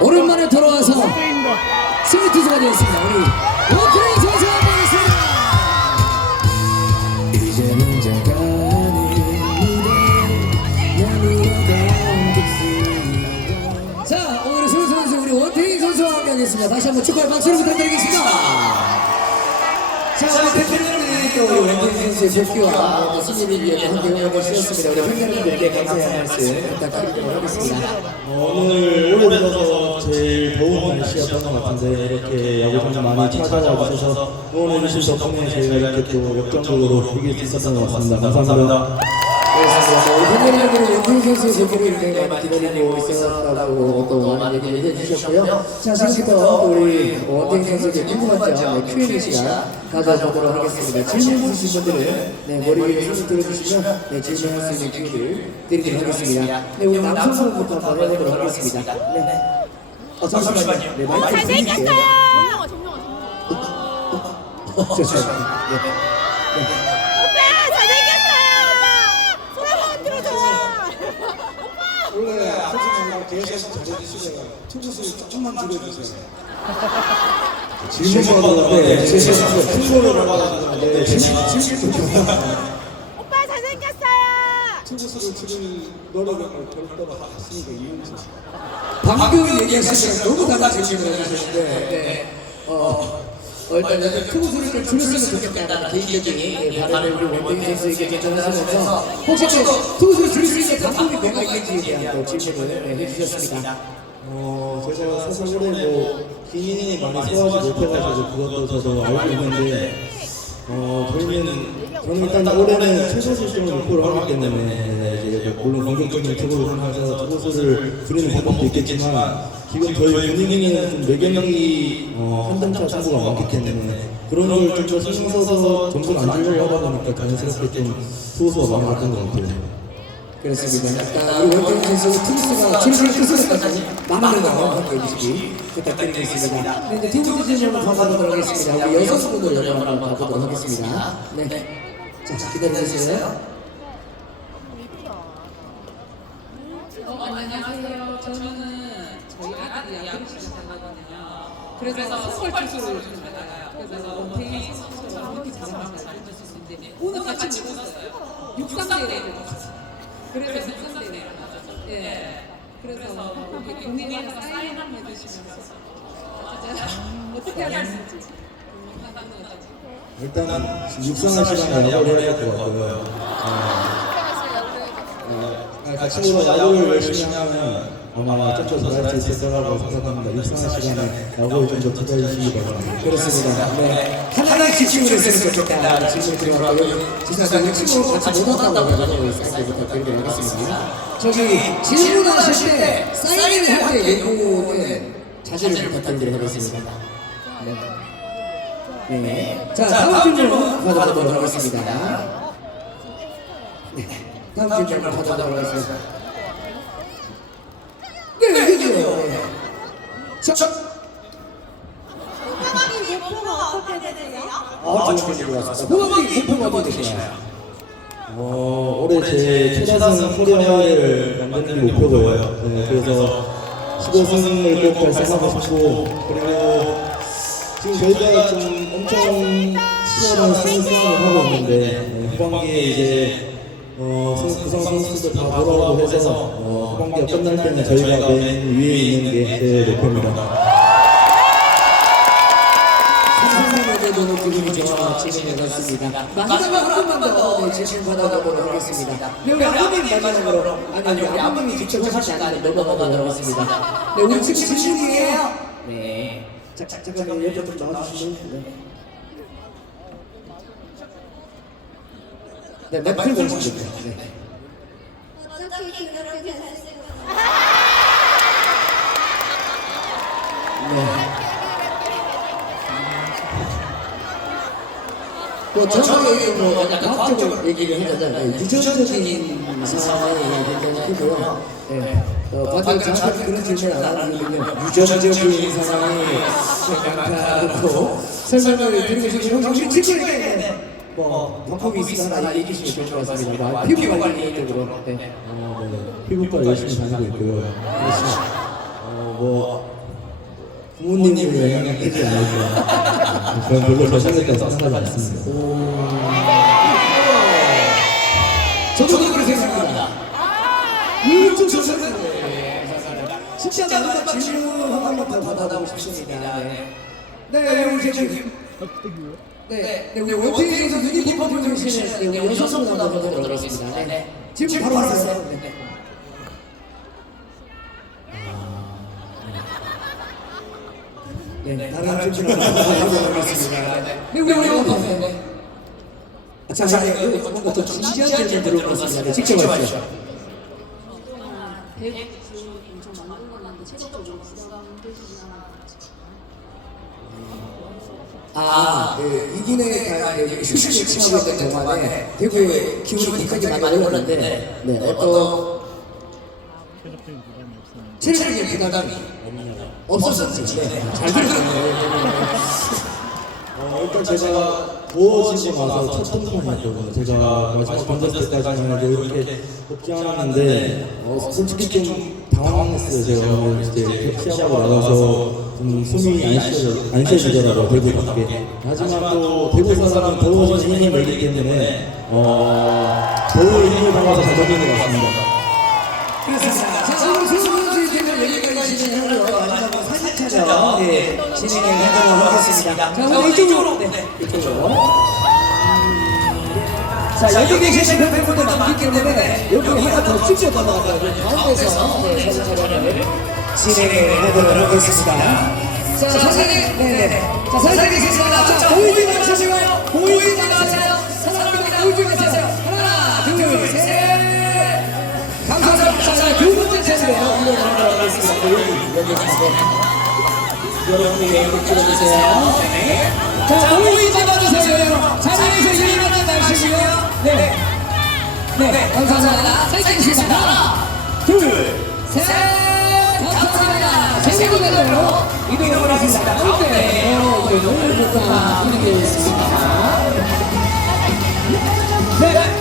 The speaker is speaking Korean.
오랜만에 돌아와서 승리 투수가 되었습니다. 우리 원태인 선수. 이제는 작가는 무대 너무나 자 오늘의 승리 선수 우리 원태인 선수와 함께하겠습니다. 다시 한번 축하의 박수를 부탁드리겠습니다. 자, 우리 팬 여러분들이 또 우리 원태인 선수의 복귀와 또 승리를 위해 함께 응원을 주셨습니다. 우리 팬 여러분들께 감사의 말씀 부탁드리도록 하겠습니다. 어, 오늘 날씨였던 것 같은데 이렇게 야구장 많이 찾아와 주셔서 응원해 주신 덕분에 저희가 이렇게 또 역전적으로 이길 수 있었던 것 같습니다. 감사합니다. 우리 팬여러분들은 원태인 선수의 복귀를 굉장히 많이 기다리고 있었다고 또 많이 얘기를 해주셨고요. 자, 지금부터 우리 원태인 선수에게 궁금한 점 네, Q&A 시간 가져보도록 하겠습니다. 질문 있으신 분들은 네, 머리 위에 손을 들어주시면 네, 질문할 수 있는 기회를 드리도록 하겠습니다. 네, 우리 남성분부터 한번 해보도록 하겠습니다. 네. 어, 잠시만요. 네, 마이크 드릴게요. 정명아, 정명아, 정명아. 죄송합니다. 네. 오빠 잘생겼어요. 오빠 손 한번 들어줘. 원래 솔직히 뒤에서 잘해주시다가 투구수를 조금만 줄여주세요. 질문 받았는데 제가 충고를 받았는데 오빠 잘생겼어요. 투구수를 줄일 노력을 별도로 하시니까 이용수 씨. 방금 얘기하신 거랑 너무 다른 질문을 해주셨는데, 네. 어, 어, 일단 요즘 투구수를 좀 줄였으면 좋겠다는 개인적인 예, 바람을 우리 원태인 선수에게 전하시면서 혹시 또 투구수를 줄일 수 있는 방법이 뭐가 있는지에 대한 또 질문을 네, 해주셨습니다. 어, 제가 사실 올해 뭐긴 이닝이 많이 소화하지 못해가지고 그것도 저도 알고 있는데 어, 저희는 저는 일단 올해는 실점을 목표로 하기 때문에 이제 물론 공격적인 투구를 하면서 투구수를 줄이는 방법도 있겠지만 지금 저희 분위기는 좀 매경기 어, 한등차 승부가 많기 때문에 그런 걸좀더 신경 써서 점수를 안 주려고 하다 보니까 자연스럽게 좀 투구수가 많이 갔던 것 같아요. 그렇습니다. 일단 우리 원태인 선수 투구수가 줄일 끝으로까지 많은 걸 함께 해주시기 부탁드리겠습니다. 네, 이제 두 번째 질문 가보도록 하겠습니다. 우리 여성분들 여러 한번 가보도록 하겠습니다. 네. 자, 기다려주세요. 어, 안녕하세요. 저는 저희 아들이 야구 시작하거든요. 그래서 선발 투수를 좀 나가요. 그래서 원태인 선수가 이렇게 잘하는지 알려줄 수 있는데 오늘 같이 못. 6상대를 봤어요. 그래서 6상대를 맞았죠. 예. 그래서 우리 공인에서 사인 한번 해주시면서 진짜 어떻게 궁금하다는 거죠. 일단 육성한 시간에 야구를 해야 될 것 같고요. 어, 어, 같이 야구를 열심히 하면 아마 좀더 잘할 수 있을 거라고 생각합니다. 육성한 시간에 야구에 좀더 투자해 주시기 바랍니다. 그렇습니다. 네. 하나에 집중을 했으면 좋겠다. 질문 드려봤고요. 지사장님 친구 같이 못 왔다고 해가지고 부탁드리도록 하겠습니다. 저기 질문하실 때 사인을 할때 예고는 자제를 부탁드리도록 하겠습니다. 네. 네. 자, 다음 질문 받아보도록 하겠습니다. 네. 다음 질문 받아보도록 하겠습니다. 네, 이게요. 네. 자, 호박이 목표가 어떻게 되세요? 아, 좋은 질문 왔습니다. 호박이 목표가 어떻게 되시나요? 어, 올해 제 최다승 코리아를 만드는 게 목표고요. 네, 그래서 15승을 꼭 달성하고 싶고 그리고 지금 저희가 좀 엄청 치열한 승 싸움을 하고 있는데 네, 후반기에 이제 어, 선- 구성 선수들 다 돌아오고 해서 어, 후반기가 끝날 때는 저희가 맨 위에 있는 게제 목표입니다. 상상에도 기분이 좋아 진행해 봤습니다. 마지막으로 한번더 네, 질문 받아보도록 하겠습니다. 네, 우리 아버님 마지막으로 아니 우리 아버님이 직접 하시지 넘어가도록 하겠습니다. 네, 우리 지금 질문이에요. 네. 잠깐만 옆에 좀 나와주시면. 네. 네, 마이크를 걸으시면 됩니다. 네. 어떻게 그렇게 됐어요? 뭐 정확하게 뭐 약간 과학적으로 얘기를 하자면 유전적인 크고요. 네. 어, 반대로 정확하게 그런 질문 안 하는군요. 유전적인 상황이 약하고 설명을 드리고 싶은 혹시 질문에 뭐 방법이 있으면 하나 얘기해 주시면. 뭐 피부 관리 쪽으로. 네. 어, 네. 피부과 열심히 다니고 있고요. 어, 뭐 부모님을 영향하지 않을까. 저는 별로 잘생겼다고 생각하지 않습니다. 저도. 이쪽 선생님. 진짜 마지막 질문 한 번만 더 받아보고 싶습니다. 네. 네, 우리 선생님. 네, 네, 우리 원태인 선수 유니폼 입으시는 네, 우리 여성분 한번 들어보겠습니다. 네. 지금 바로 하세요. 네. 네, 다른 질문 한번 하겠습니다. 네, 우리 원태인 네. 자, 자, 뭔가 더 진지한 질문 들어보겠습니다. 네, 직접 하시죠. 엄청 체력적으로 부담되시나 아, 그 그, 휴식을 취하고 있는 동안에 대구의 기운이 굉장히 많이 올랐는데 네, 어떤 체력적인 부담이 없었는지 네, 잘 들었네요. 어, 일단 제가 더워지고 나서 첫 등판이었거든요. 제가 마지막 던졌을 때까지만 해도 이렇게 덥지 않았는데 어, 솔직히 좀 당황했어요. 제가 이제 시합하고 나가서 좀 숨이 안 쉬어지더라고요. 대구 밖에. 하지만 또 대구 사람은 더워지는 힘을 내기 때문에 어, 더울 힘을 담아서 잘 던진 것 같습니다. 그렇습니다. 자, 오늘 수수분들께는 여기까지 진행하고요. 마지막으로 사진 촬영 네, 진행을 하도록 하겠습니다. 자, 오늘 이쪽으로. 네, 이쪽으로. 자, 여기 계시는 팬분들 많기 때문에 여기 하나 더 쭉쭉 넘어가서 가운데서 네, 사진 촬영을 진행을 하도록 하겠습니다. 자, 선생님, 네네. 자, 선생님 계십니다. 자, 보이지 마시고요. 보이지 마세요. 사랑합니다. 보이지 마세요. 하나, 둘, 셋. 감사합니다. 자, 두 번째 하겠습니다. 여기, 여기 가서. 여러분이 웨이브 찍어주세요. 네. 자, 오이 찍어주세요. 자리에서 일어나 날씨고요. 네. 네, 네. 네. 감사합니다. 잘찍겠습니다 하나, 둘, 셋. 감사합니다. 제세군으로 이동을 하겠습니다. 가운데로 이동을 좋다. 이렇게 되어 있습니다. 네.